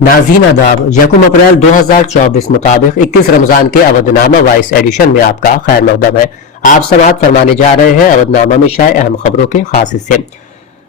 नाज़रीन आदाब, 1 अप्रैल 2024 मुताबिक 21 रमजान के अवधनामा वॉइस एडिशन में आपका खैर मकदम है। आप समाअत फरमाने जा रहे हैं अवधनामा में शाये अहम खबरों के खास हिस्से।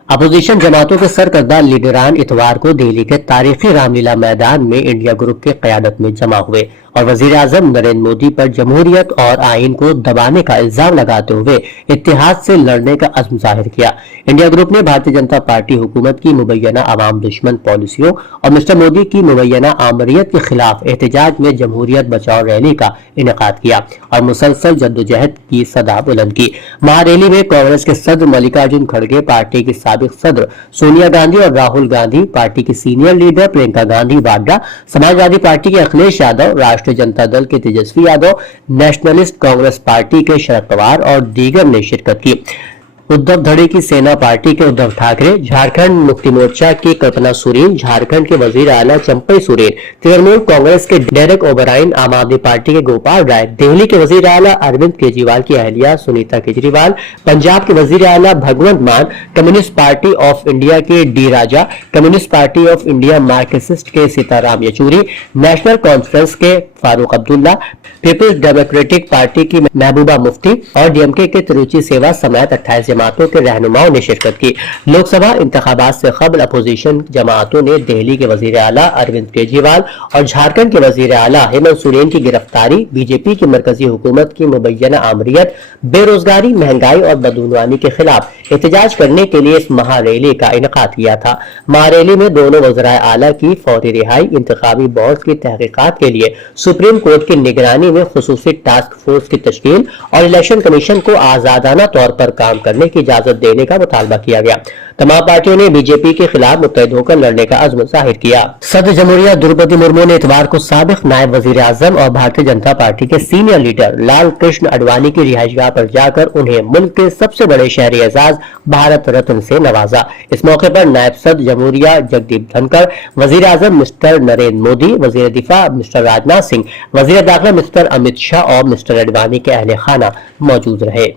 अपोजिशन जमातों के सरकर्दा लीडरान इतवार को दिल्ली के तारीखी रामलीला मैदान में इंडिया ग्रुप की क़यादत में जमा हुए और वजीर आजम नरेंद्र मोदी पर जमहूरियत और आइन को दबाने का इल्जाम लगाते हुए इत्तेहाद से लड़ने का अज़्म जाहिर किया। इंडिया ग्रुप ने भारतीय जनता पार्टी हुकूमत की मुबैना अवाम दुश्मन पॉलिसियों और मिस्टर मोदी की मुबैना आमरीत के खिलाफ एहतजाज में जमहूरियत बचाओ रैली का इनेकाद किया और मुसलसल जद्दोजहद की सदा बुलंद की। महारैली में कांग्रेस के सदर मल्लिकार्जुन खड़गे, पार्टी की साबिक सदर सोनिया गांधी और राहुल गांधी, पार्टी की senior leader Priyanka Gandhi Vadra, Samajwadi party के अखिलेश यादव, राष्ट्रीय जनता दल के तेजस्वी यादव, नेशनलिस्ट कांग्रेस पार्टी के शरद पवार और दीगर ने शिरकत की। उद्धव धड़े की सेना पार्टी के उद्धव ठाकरे, झारखंड मुक्ति मोर्चा की कल्पना सोरेन, झारखंड के वजीर आला चंपई सोरेन, तृणमूल कांग्रेस के डेरेक ओबराइन, आम आदमी पार्टी के गोपाल राय, दिल्ली के वजीर आला अरविंद केजरीवाल की अहलिया सुनीता केजरीवाल, पंजाब के वजीर आला Bhagwant Mann, communist party of India के D Raja, communist party of India Marxist के सीताराम येचूरी, नेशनल कॉन्फ्रेंस के Farooq Abdullah, peoples democratic party की महबूबा मुफ्ती और डीएमके के तिरुचि सेवा समेत 28 जमातों के रहनुमाओं ने शिरकत की। लोकसभा इंतखाबात से कबल अपोजिशन जमातों ने दिल्ली के वजीर आला अरविंद केजरीवाल और झारखंड के वजीर आला हेमंत सोरेन की गिरफ्तारी, बीजेपी की मरकजी हुकूमत की मुबैना आमरीत, बेरोजगारी, महंगाई और बदउनवानी के खिलाफ एहतजाज करने के लिए इस महारैली का इनेकाद किया था। महारैली में दोनों वज़राए आला की फौरी रिहाई, इंतखाबी बॉन्ड्स की तहकीकात के लिए सुप्रीम कोर्ट की निगरानी में खुसूसी टास्क फोर्स की तश्कील और इलेक्शन कमीशन को आजादाना तौर पर काम करने की इजाजत देने का मुतालबा किया गया। तमाम पार्टियों ने बीजेपी के खिलाफ मुत्तहिद होकर लड़ने का अज़्म जाहिर किया। सदर जमहूरिया द्रौपदी मुर्मू ने इतवार को साबिक नायब वजीर आजम और भारतीय जनता पार्टी के सीनियर लीडर लाल कृष्ण आडवाणी की रिहाइशगाह पर जाकर उन्हें मुल्क के सबसे बड़े शहरी एजाज भारत रत्न से नवाजा। इस मौके पर नायब सदर जमहूरिया जगदीप धनखड़, वजीर आजम मिस्टर नरेंद्र मोदी, वजीर दिफा मिस्टर राजनाथ सिंह, वजीर दाखिला मिस्टर अमित शाह और मिस्टर आडवाणी के अहले खाना मौजूद रहे।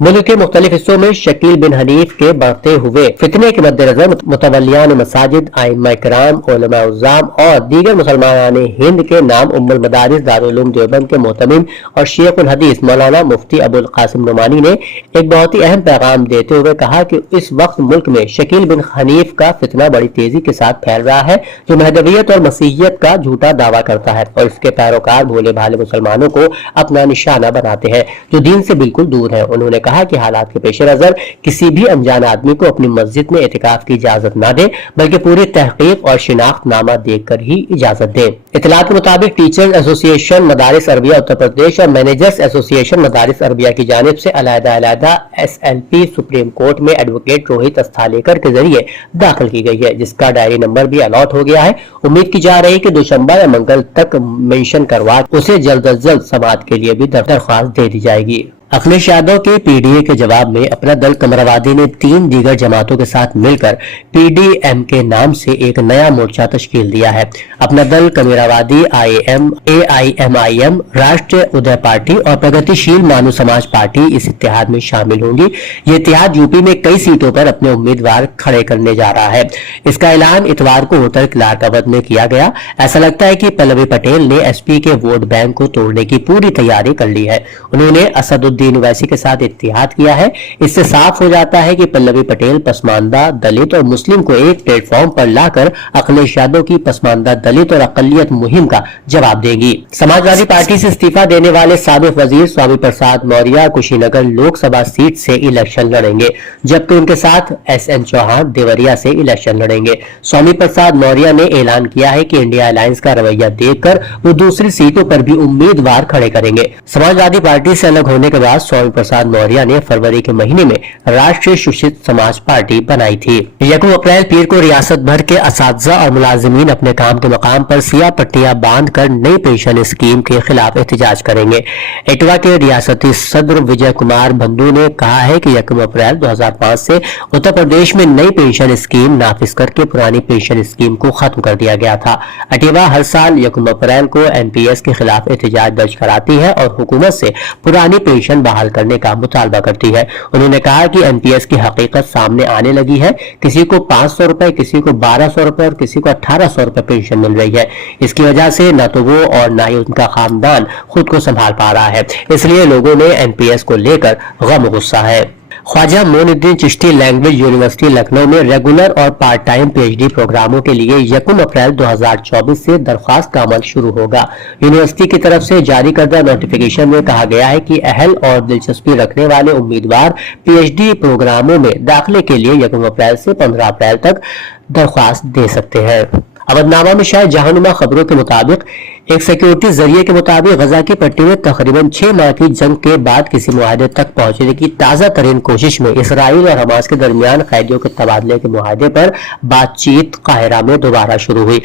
मुल्क के मुख्तलिफ हिस्सों में शकील बिन हनीफ के बढ़ते हुए फितने के मद्देनजर मुतवल्लियान मसाजिद, आइम्मा इकराम, उलमा उज़्ज़ाम और दीगर मुसलमान हिंद के नाम उम्मुल मदारिस दारुल उलूम देवबंद के मोहतमिम और शेखुल हदीस मौलाना मुफ्ती अबुल कासिम नुमानी ने एक बहुत ही अहम पैगाम देते हुए कहा कि इस वक्त मुल्क में शकील बिन हनीफ का फितना बड़ी तेजी के साथ फैल रहा है, जो महदवियत और मसीहियत का झूठा दावा करता है और इसके पैरोकार भोले भाले मुसलमानों को अपना निशाना बनाते हैं जो दीन से बिल्कुल दूर है। उन्होंने कहा कि हालात के पेश नजर किसी भी अनजान आदमी को अपनी मस्जिद में एतिकाफ की इजाजत न दे, बल्कि पूरी तहकीक और शिनाख्तनामा देकर ही इजाजत दे। इतलात के मुताबिक teachers association मदारिस Arabia Uttar Pradesh और मैनेजर्स एसोसिएशन मदारिस अरबिया की जानिब से अलहदा SLP सुप्रीम कोर्ट में एडवोकेट रोहित अस्थालेकर के जरिए दाखिल की गई है, जिसका डायरी नंबर भी अलॉट हो गया है। उम्मीद की जा रही है कि दोशंबा या मंगल तक मेंशन करवा उसे जल्द अज जल्द समाअत के लिए भी दरख्वास्त दे दी जाएगी। अखिलेश यादव के पीडीए के जवाब में अपना दल कमरावादी ने 3 दीगर जमातों के साथ मिलकर पीडीएम के नाम से एक नया मोर्चा तश्कील दिया है। अपना दल कमरावादी IAM, AIMIM, राष्ट्रीय उदय पार्टी और प्रगतिशील मानव समाज पार्टी इस इत्तेहाद में शामिल होंगी। ये इत्तेहाद यूपी में कई सीटों पर अपने उम्मीदवार खड़े करने जा रहा है। इसका ऐलान इतवार को होटल क्लार्क अवध में किया गया। ऐसा लगता है कि पल्लवी पटेल ने SP के वोट बैंक को तोड़ने की पूरी तैयारी कर ली है। उन्होंने असदुद्दीन ओवैसी के साथ इत्तेहाद किया है। इससे साफ हो जाता है कि पल्लवी पटेल पसमानदा, दलित और मुस्लिम को एक प्लेटफॉर्म पर लाकर अखिलेश यादव की पसमानदा, दलित और अकलियत मुहिम का जवाब देंगी। समाजवादी पार्टी से इस्तीफा देने वाले साबिक वजीर स्वामी प्रसाद मौर्य कुशीनगर लोकसभा सीट से इलेक्शन लड़ेंगे, जबकि उनके साथ SN चौहान देवरिया से इलेक्शन लड़ेंगे। स्वामी प्रसाद मौर्य ने ऐलान किया है कि इंडिया अलायंस का रवैया देखकर वो दूसरी सीटों पर भी उम्मीदवार खड़े करेंगे। समाजवादी पार्टी से अलग होने के बाद स्वामी प्रसाद मौर्य ने फरवरी के महीने में राष्ट्रीय शोषित समाज पार्टी बनाई थी। 1 अप्रैल पीर को रियासत भर के असातिज़ा और मुलाजिमीन अपने काम के मकाम पर सियाह पट्टियां बांध कर नई पेंशन स्कीम के खिलाफ एहतजाज करेंगे। इटवा के रियासती सदर विजय कुमार बंधु ने कहा है कि 1 अप्रैल 2005 से उत्तर प्रदेश में नई पेंशन स्कीम नाफिज करके पुरानी पेंशन स्कीम को खत्म कर दिया गया था। इटवा हर साल 1 अप्रैल को NPS के खिलाफ एहतजाज दर्ज कराती है और हुकूमत से पुरानी पेंशन पेंशन बहाल करने का मुतालबा करती है। उन्होंने कहा कि एनपीएस की हकीकत सामने आने लगी है। किसी को 500 रुपए, किसी को 1200 रुपए और किसी को 1800 रुपए पेंशन मिल रही है। इसकी वजह से न तो वो और न ही उनका खानदान खुद को संभाल पा रहा है, इसलिए लोगों में एनपीएस को लेकर गम गुस्सा है। ख्वाजा मोइनुद्दीन चिश्ती लैंग्वेज यूनिवर्सिटी लखनऊ में रेगुलर और पार्ट टाइम पीएचडी प्रोग्रामों के लिए 1 अप्रैल 2024 से दरख्वास्त का अमल शुरू होगा। यूनिवर्सिटी की तरफ से जारी करदा नोटिफिकेशन में कहा गया है कि अहल और दिलचस्पी रखने वाले उम्मीदवार पीएचडी प्रोग्रामों में दाखिले के लिए 1 अप्रैल से 15 अप्रैल तक दरख्वास्त दे सकते हैं। अवधनामा में शायद जहानुमा खबरों के मुताबिक एक सिक्योरिटी जरिए के मुताबिक गजा की पट्टी में तकरीबन 6 माह की जंग के बाद किसी मुआहदे तक पहुंचने की ताजा तरीन कोशिश में इसराइल और हमास के दरमियान कैदियों के तबादले के मुआहदे पर बातचीत काहिरा में दोबारा शुरू हुई।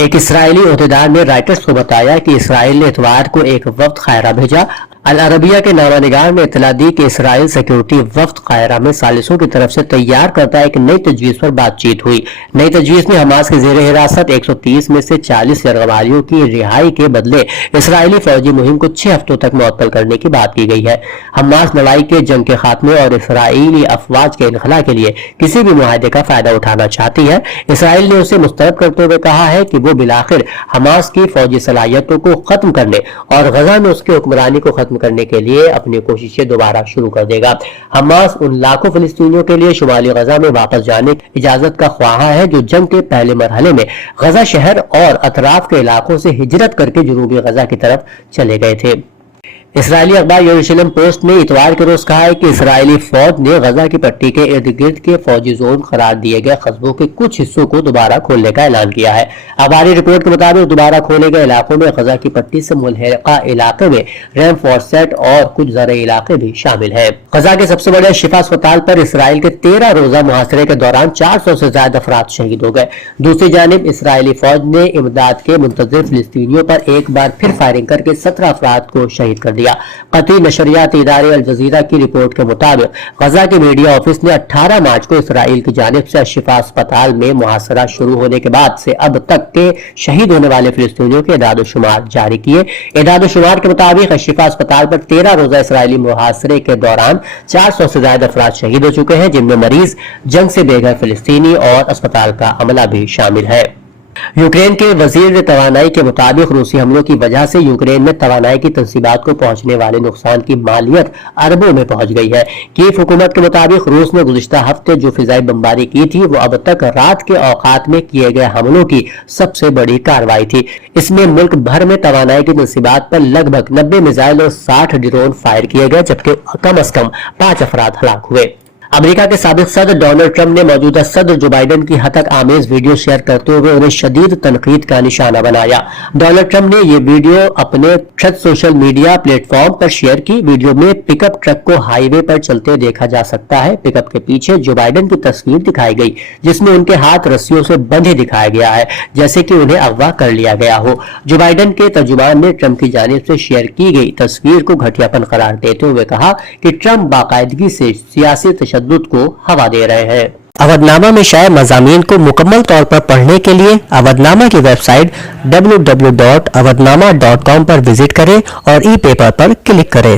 एक इसराइली ओहदेदार ने राइटर्स को बताया कि इसराइल ने इतवार को एक वफ्द काहिरा भेजा। अल अरबिया के नामानिगार ने इतला दी कि इसराइल सिक्योरिटी वफ्द काहिरा में सालिसों की तरफ से तैयार करता एक नई तजवीज पर बातचीत हुई। नई तजवीज में हमास के जेर हिरासत 130 में से 40 यरगमारियों की रिहाई के बदले इसराइली फौजी मुहिम को 6 हफ्तों तक मुअत्तल करने की बात की गई है। हमास लड़ाई के जंग के खात्मे और इसराइली अफवाज के इनखला के लिए किसी भी मुआहदे का फायदा उठाना चाहती है। इसराइल ने उसे मुस्तरद करते हुए कहा है कि वो बिलाखिर हमास की फौजी सलाहियतों को खत्म करने और गजा में उसकी हुक्मरानी को खत्म करने के लिए अपनी कोशिशें दोबारा शुरू कर देगा। हमास उन लाखों फिलिस्तीनियों के लिए शुमाली गजा में वापस जाने की इजाजत का ख्वाहा है जो जंग के पहले मरहले में गजा शहर और अतराफ के इलाकों से हिजरत करके जुनूबी गजा की तरफ चले गए थे। इसराइली अखबार यरूशलेम पोस्ट ने इतवार के रोज कहा है कि इसराइली फौज ने गजा की पट्टी के इर्द गिर्द के फौजी जोन करार दिए गए कस्बों के कुछ हिस्सों को दोबारा खोलने का ऐलान किया है। अखबारी रिपोर्ट के मुताबिक दोबारा खोले गए इलाकों में गजा की पट्टी से मुल्हिका इलाके में रैमफोर्सेट और कुछ ज़रई इलाके भी शामिल है। गजा के सबसे बड़े शिफा अस्पताल पर इसराइल के 13 रोजा मुहासरे के दौरान 400 से ज्यादा अफराद शहीद हो गए। दूसरी जानिब इसराइली फौज ने इमदाद के मुंतजिर फिलिस्तीनियों पर एक बार फिर फायरिंग करके 17 अफराद को शहीद कर दिया। कतरी नशरियाती इदारे अल जजीरा की रिपोर्ट के मुताबिक गजा के मीडिया ऑफिस ने 18 मार्च को इसराइल की जानिब से शिफा अस्पताल में मुहासरा शुरू होने के बाद से अब तक के शहीद होने वाले फिलिस्तीनियों के इदाद-ओ-शुमार जारी किए। इदाद-ओ-शुमार के मुताबिक शिफा अस्पताल पर 13 रोजा इसराइली मुहासरे के दौरान 400 से ज्यादा अफराद शहीद हो चुके हैं, जिनमें मरीज, जंग से बेघर फिलिस्तीनी और अस्पताल का अमला भी शामिल है। यूक्रेन के वजीर तवानाई के मुताबिक रूसी हमलों की वजह से यूक्रेन में तवानाई की तंसीबात को पहुंचने वाले नुकसान की मालियत अरबों में पहुंच गई है। कीव हुकूमत के मुताबिक रूस ने गुज़िश्ता हफ्ते जो फिजाई बमबारी की थी वो अब तक रात के औकात में किए गए हमलों की सबसे बड़ी कार्रवाई थी। इसमें मुल्क भर में तवानाई की तंसीबात पर लगभग 90 मिसाइल और 60 ड्रोन फायर किए गए, जबकि कम अज कम 5 अफराद हलाक हुए। अमेरिका के साबिक सदर डोनाल्ड ट्रंप ने मौजूदा सदर जो बाइडेन की हतक आमेज वीडियो शेयर करते हुए उन्हें शदीद तनकीद का निशाना बनाया। डोनाल्ड ट्रंप ने ये वीडियो अपने ट्रस्ट सोशल मीडिया प्लेटफॉर्म पर शेयर की। वीडियो में पिकअप ट्रक को हाईवे पर चलते देखा जा सकता है। पिकअप के पीछे जो बाइडेन की तस्वीर दिखाई गई, जिसमें उनके हाथ रस्सियों से बंधे दिखाया गया है, जैसे कि उन्हें अगवा कर लिया गया हो। जो बाइडेन के तर्जुमान ने ट्रंप की जानिब से शेयर की गई तस्वीर को घटियापन करार देते हुए कहा कि ट्रंप बाकायदगी से सियासी तशद्दुद को हवा दे रहे हैं। अवधनामा में शाये मज़ामीन को मुकम्मल तौर पर पढ़ने के लिए अवधनामा की वेबसाइट www.awadhnama.com पर विजिट करें और ई पेपर पर क्लिक करें।